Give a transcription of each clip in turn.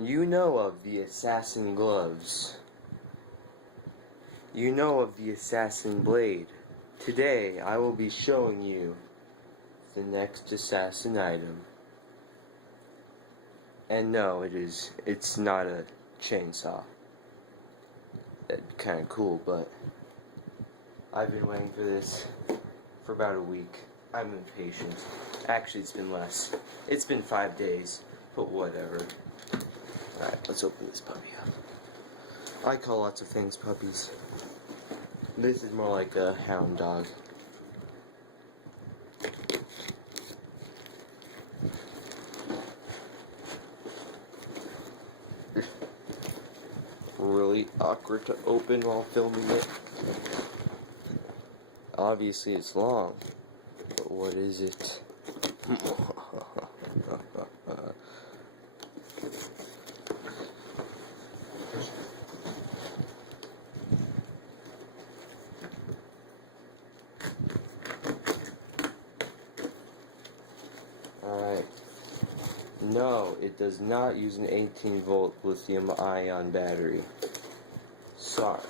You know of the assassin gloves. You know of the assassin blade. Today I will be showing you the next assassin item. And no, it's not a chainsaw. That'd be kinda cool, but I've been waiting for this for about a week. I'm impatient. Actually, it's been less. It's been 5 days, but whatever. Alright, let's open this puppy up. I call lots of things puppies. This is more like a hound dog. Really awkward to open while filming it. Obviously it's long, but what is it? Alright. No, it does not use an 18-volt lithium-ion battery. Sorry.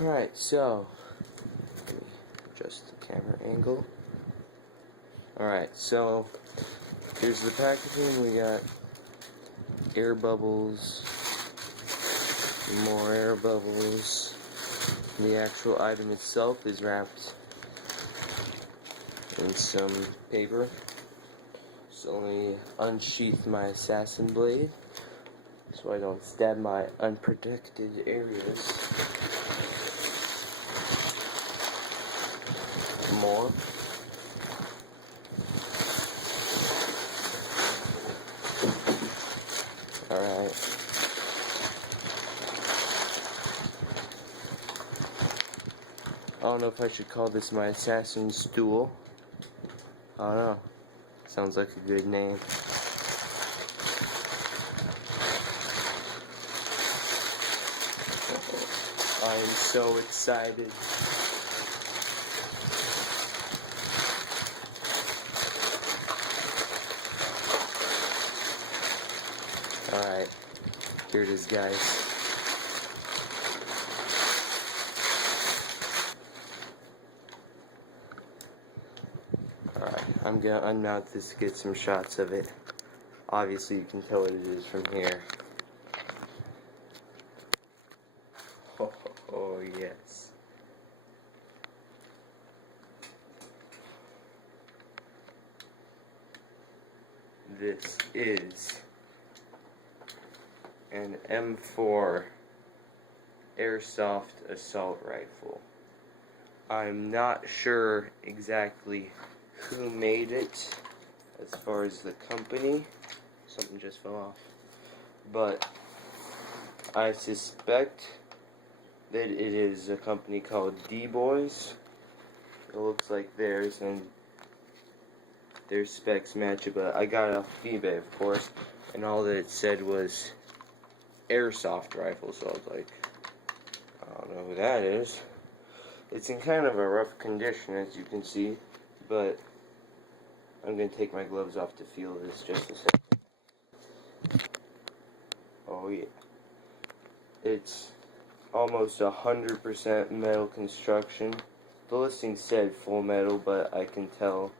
Alright, so let me adjust the camera angle. Alright, so here's the packaging. We got air bubbles, more air bubbles. The actual item itself is wrapped in some paper. So let me unsheath my assassin blade so I don't stab my unprotected areas. More. Alright. I don't know if I should call this my assassin stool. I don't know. Sounds like a good name. I am so excited. Alright, here it is, guys. Alright, I'm gonna unmount this to get some shots of it. Obviously you can tell what it is from here. Oh yes. This is an M4 Airsoft assault rifle. I'm not sure exactly who made it as far as the company. Something just fell off. But I suspect that it is a company called D-Boys. It looks like theirs, and their specs match it, but I got it off eBay, of course, and all that it said was Airsoft rifle, so I was like, I don't know who that is. It's in kind of a rough condition, as you can see, but I'm going to take my gloves off to feel this just a second. Oh yeah. It's almost 100% metal construction. The listing said full metal, but I can tell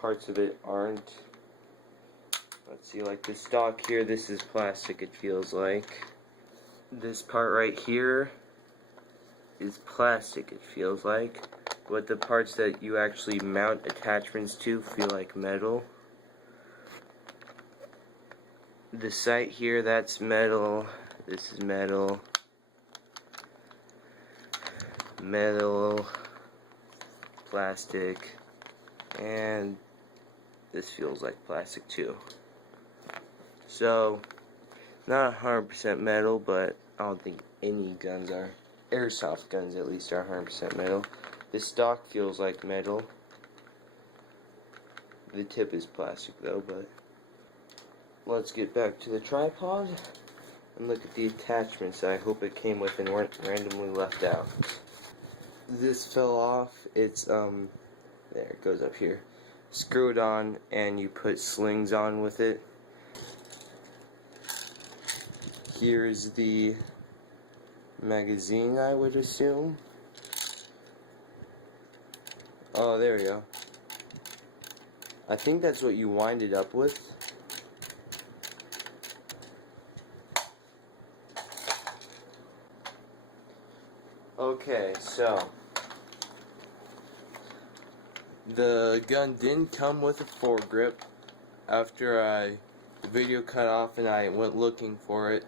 parts of it aren't. Let's see, like the stock here, this is plastic, it feels like. This part right here is plastic, it feels like. But the parts that you actually mount attachments to feel like metal. The sight here, that's metal. This is metal. Metal. Plastic. And this feels like plastic too. So, not 100% metal, but I don't think any guns are. Airsoft guns at least are 100% metal. The stock feels like metal. The tip is plastic though, but let's get back to the tripod and look at the attachments. I hope it came with and weren't randomly left out. This fell off. It's there, it goes up here. Screw it on and you put slings on with it. Here's the magazine, I would assume. Oh, there we go. I think that's what you wind it up with. Okay, so the gun didn't come with a foregrip. After the video cut off and I went looking for it,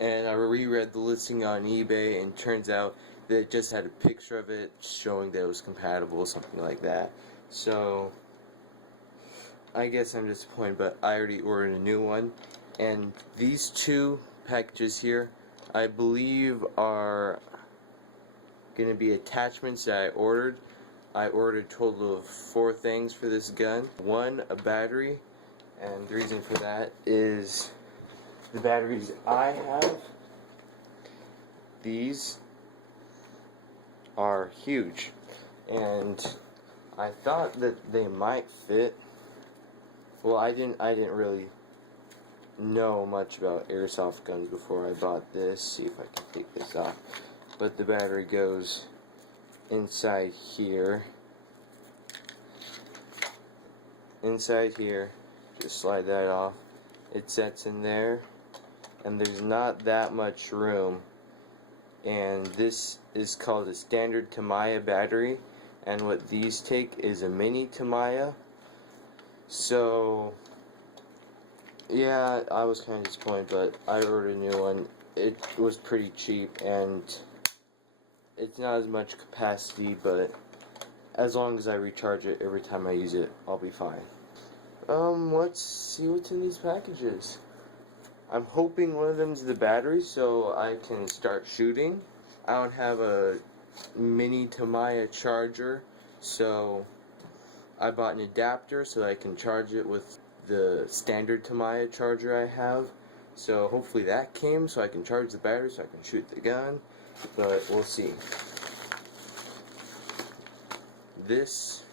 and I reread the listing on eBay, and turns out that it just had a picture of it showing that it was compatible, something like that. So I guess I'm disappointed, but I already ordered a new one. And these two packages here, I believe, are going to be attachments that I ordered. I ordered a total of 4 things for this gun. 1, a battery, and the reason for that is the batteries I have, these are huge, and I thought that they might fit. Well, I didn't really know much about airsoft guns before I bought this. See if I can take this off. But the battery goes inside here. Inside here. Just slide that off. It sets in there, and there's not that much room. And this is called a standard Tamiya battery, and what these take is a mini Tamiya. So yeah, I was kind of disappointed, but I ordered a new one. It was pretty cheap, and it's not as much capacity, but as long as I recharge it every time I use it, I'll be fine. Let's see what's in these packages. I'm hoping one of them is the battery so I can start shooting. I don't have a mini Tamiya charger, so I bought an adapter so that I can charge it with the standard Tamiya charger I have. So hopefully that came so I can charge the battery so I can shoot the gun, but we'll see. This,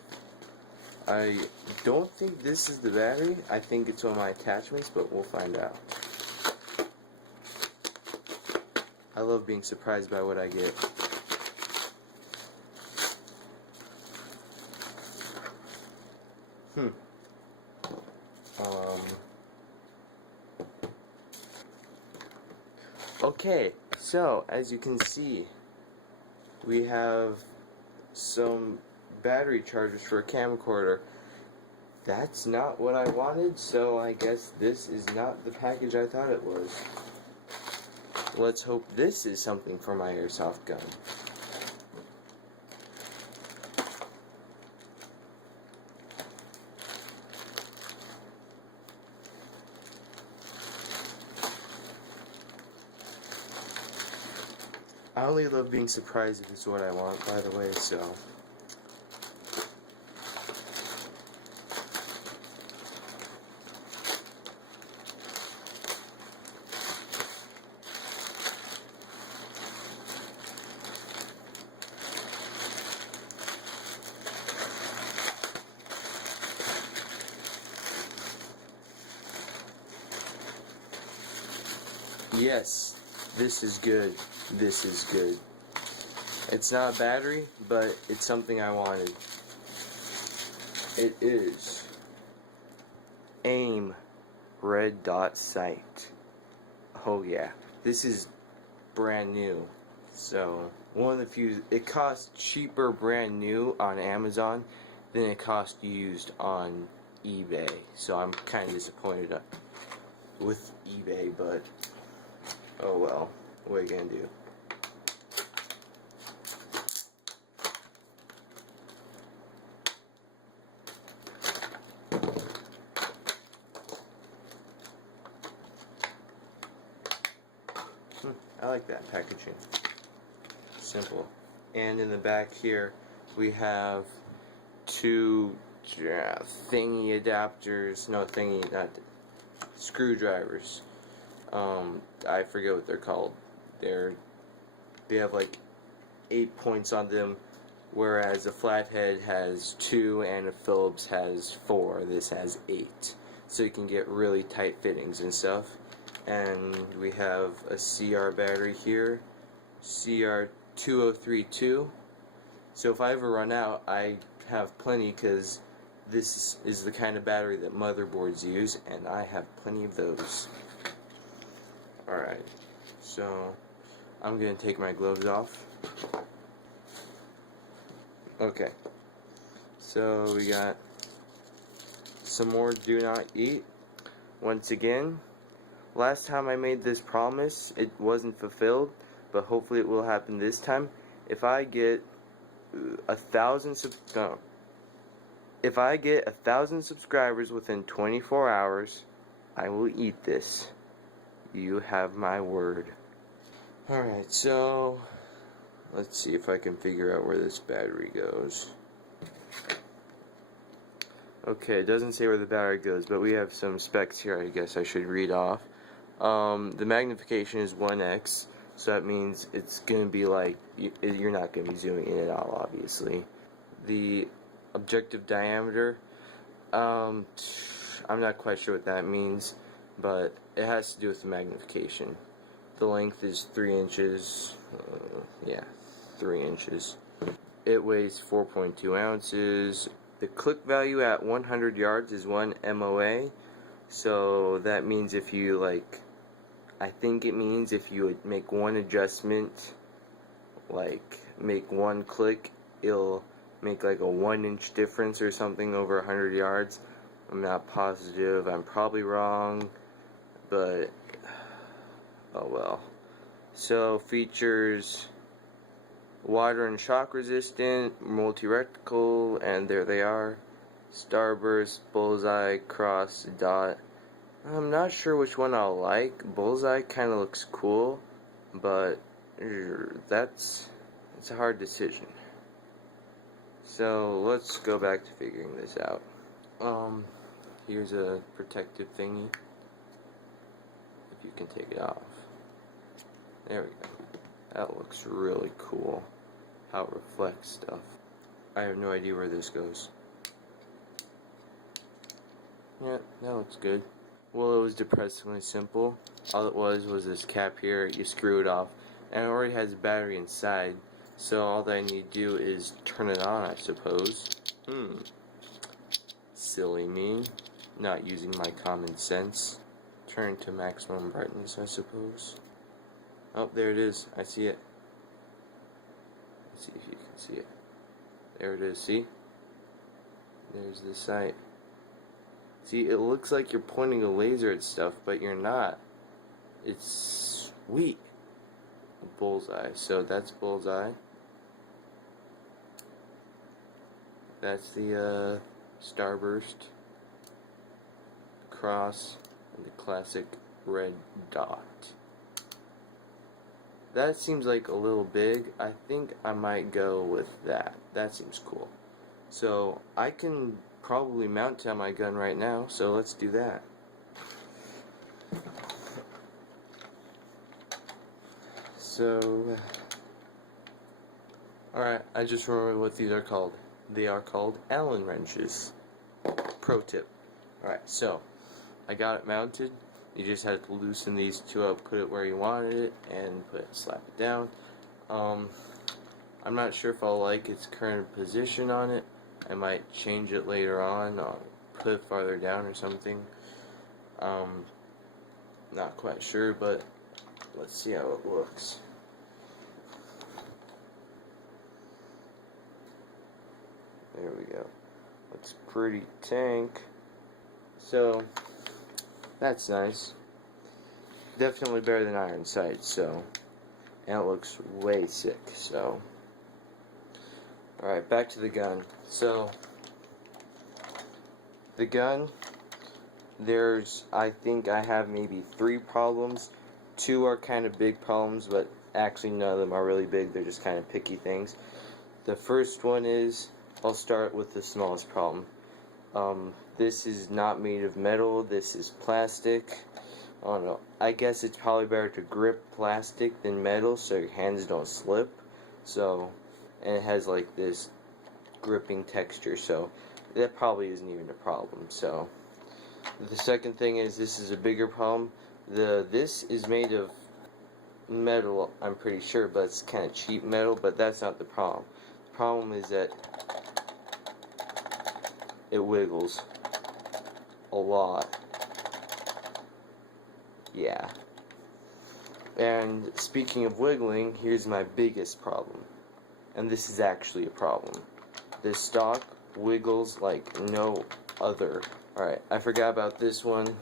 I don't think this is the battery. I think it's one of my attachments, but we'll find out. I love being surprised by what I get. Okay, so as you can see, we have some battery chargers for a camcorder. That's not what I wanted, so I guess this is not the package I thought it was. Let's hope this is something for my airsoft gun. I only love being surprised if it's what I want, by the way, so. Yes, this is good. This is good. It's not a battery, but it's something I wanted. It is AIM red dot sight. Oh yeah, this is brand new. So one of the few. It costs cheaper brand new on Amazon than it cost used on eBay. So I'm kind of disappointed with eBay, but oh well. What are you gonna do? I like that packaging. Simple. And in the back here, we have 2 thingy adapters. No, thingy, not screwdrivers. I forget what they're called. They have like 8 points on them, whereas a flathead has 2 and a Phillips has 4. This has 8, so you can get really tight fittings and stuff. and we have a CR battery here, CR2032. So if I ever run out, I have plenty, because this is the kind of battery that motherboards use, and I have plenty of those. Alright, so I'm going to take my gloves off. Okay, so we got some more do not eat. Once again, last time I made this promise, it wasn't fulfilled, but hopefully it will happen this time. If I get 1,000 subscribers within 24 hours, I will eat this. You have my word. Alright, so let's see if I can figure out where this battery goes. Okay, it doesn't say where the battery goes, but we have some specs here I guess I should read off. The magnification is 1x, so that means it's going to be like, you're not going to be zooming in at all, obviously. The objective diameter, I'm not quite sure what that means, but it has to do with the magnification. The length is 3 inches, 3 inches. It weighs 4.2 ounces. The click value at 100 yards is 1 MOA, so that means if you I think it means if you would make one adjustment, like make one click, it'll make like a 1-inch difference or something over 100 yards. I'm not positive, I'm probably wrong, but oh well. So features: water and shock resistant, multi-reticle, and there they are. Starburst, bullseye, cross, dot. I'm not sure which one I'll like. Bullseye kind of looks cool, but that's a hard decision. So let's go back to figuring this out. Here's a protective thingy. If you can take it off. There we go. That looks really cool. How it reflects stuff. I have no idea where this goes. Yeah, that looks good. Well, it was depressingly simple. All it was this cap here. You screw it off, and it already has a battery inside. So all that I need to do is turn it on, I suppose. Silly me, not using my common sense. Turn to maximum brightness, I suppose. Oh, there it is. I see it. Let's see if you can see it. There it is. See? There's the sight. See, it looks like you're pointing a laser at stuff, but you're not. It's sweet. Bullseye. So that's bullseye. That's the starburst, cross, and the classic red dot. That seems like a little big. I think I might go with that. That seems cool. So I can probably mount it on my gun right now, so let's do that. So, alright, I just remembered what these are called. They are called Allen wrenches. Pro tip. Alright, so I got it mounted. You just had to loosen these two up, put it where you wanted it, and slap it down. I'm not sure if I'll like its current position on it. I might change it later on, put it farther down or something. Not quite sure, but let's see how it looks. There we go. Looks pretty tank. So, that's nice. Definitely better than iron sights, so. And it looks way sick, so. Alright, back to the gun. So, the gun, I think I have maybe 3 problems. 2 are kind of big problems, but actually none of them are really big. They're just kind of picky things. The first one is, I'll start with the smallest problem. This is not made of metal. This is plastic. I don't know. I guess it's probably better to grip plastic than metal so your hands don't slip. So, and it has like this gripping texture, so that probably isn't even a problem. So, the second thing is, this is a bigger problem. This is made of metal, I'm pretty sure, but it's kind of cheap metal, but that's not the problem. The problem is that it wiggles a lot. Yeah. And speaking of wiggling, here's my biggest problem. And this is actually a problem. This stock wiggles like no other. Alright, I forgot about this one.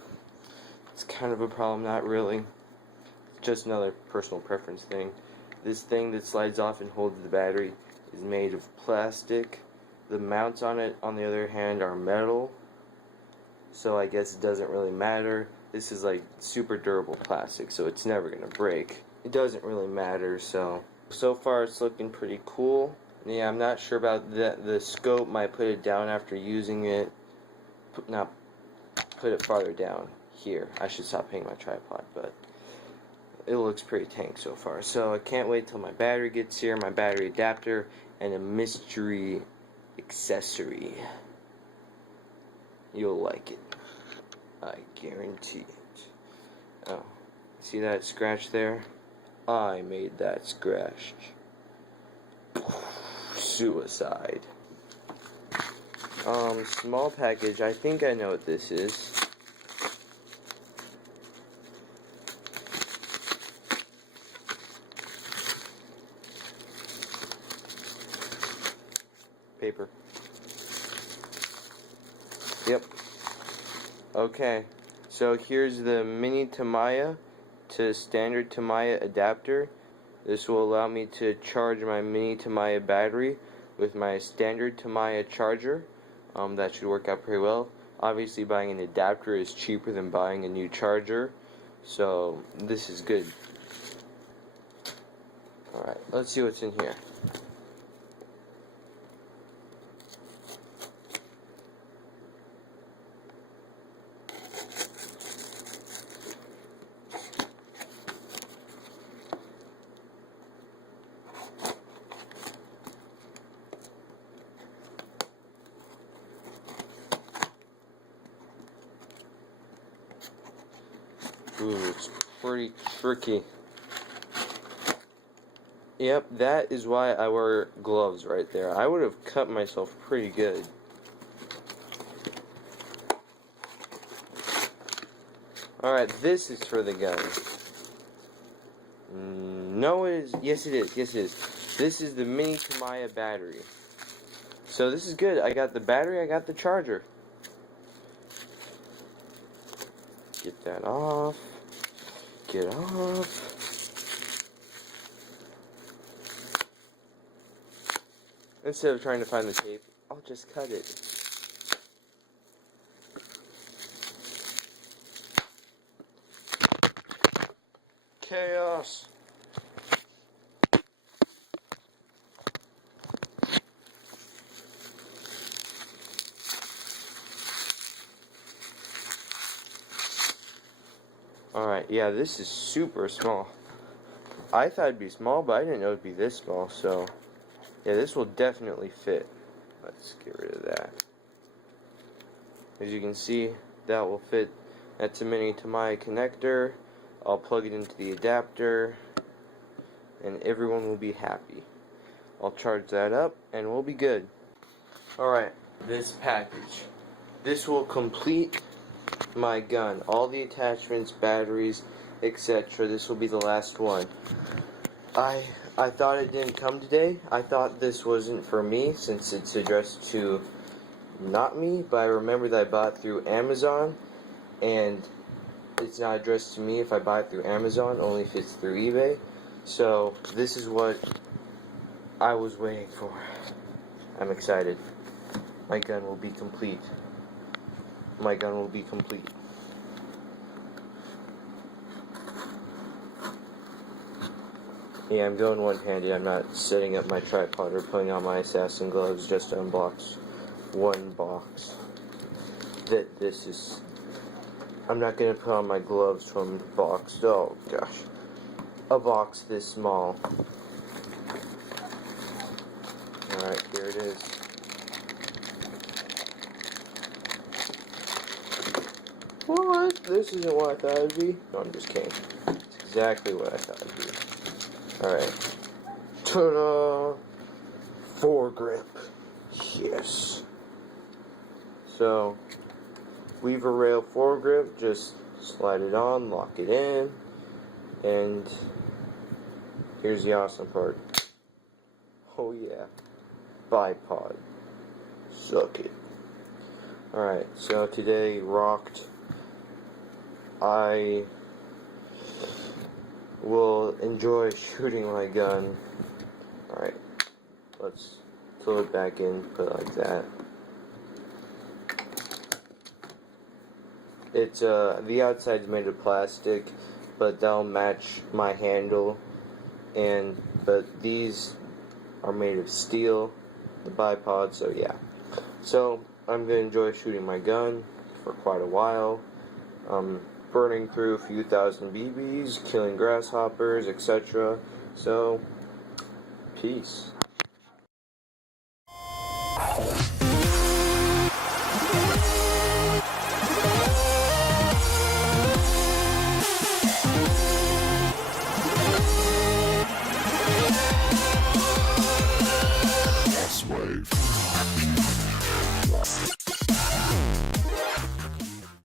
It's kind of a problem, not really. Just another personal preference thing. This thing that slides off and holds the battery is made of plastic. The mounts on it, on the other hand, are metal. So I guess it doesn't really matter. This is like super durable plastic, so it's never gonna break. It doesn't really matter, so far it's looking pretty cool. Yeah, I'm not sure about the scope. Might put it down after using it. Put it farther down here. I should stop paying my tripod, but it looks pretty tank so far. So I can't wait till my battery gets here, my battery adapter, and a mystery accessory. You'll like it. I guarantee it. Oh, see that scratch there? I made that scratch. Suicide. Small package. I think I know what this is. Paper. Yep. Okay. So here's the mini Tamiya to standard Tamiya adapter. This will allow me to charge my mini Tamiya battery with my standard Tamiya charger. That should work out pretty well. Obviously, buying an adapter is cheaper than buying a new charger, so this is good. Alright, let's see what's in here. Ooh, it's pretty tricky. Yep, that is why I wear gloves right there. I would have cut myself pretty good. Alright, this is for the gun. No, it is. Yes, it is. Yes, it is. This is the mini Tamiya battery. So this is good. I got the battery, I got the charger. Get that off. Get off. Instead of trying to find the tape, I'll just cut it. Chaos. Alright, yeah, this is super small. I thought it'd be small, but I didn't know it'd be this small, so yeah, this will definitely fit. Let's get rid of that. As you can see, that will fit. That's a mini Tamiya connector. I'll plug it into the adapter, and everyone will be happy. I'll charge that up, and we'll be good. Alright, this package. This will complete my gun. All the attachments, batteries, etc. This will be the last one. I thought it didn't come today. I thought this wasn't for me since it's addressed to not me, but I remember that I bought it through Amazon, and it's not addressed to me if I buy it through Amazon, only if it's through eBay. So this is what I was waiting for. I'm excited. My gun will be complete. My gun will be complete. Yeah, I'm going one-handed. I'm not setting up my tripod or putting on my assassin gloves just to unbox one box. This is... I'm not going to put on my gloves from box. Oh, gosh. A box this small. Alright, here it is. What? this isn't what I thought it would be. No, I'm just kidding. It's exactly what I thought it would be. Alright. Ta-da! Foregrip. Yes. So, weaver rail foregrip, just slide it on, lock it in, and here's the awesome part. Oh yeah. Bipod. Suck it. Alright, so today rocked. I will enjoy shooting my gun. Alright, let's throw it back in, put it like that. It's the outside's made of plastic, but that'll match my handle, but these are made of steel, the bipod, so yeah. So I'm gonna enjoy shooting my gun for quite a while. Burning through a few thousand BBs, killing grasshoppers, etc. So, peace.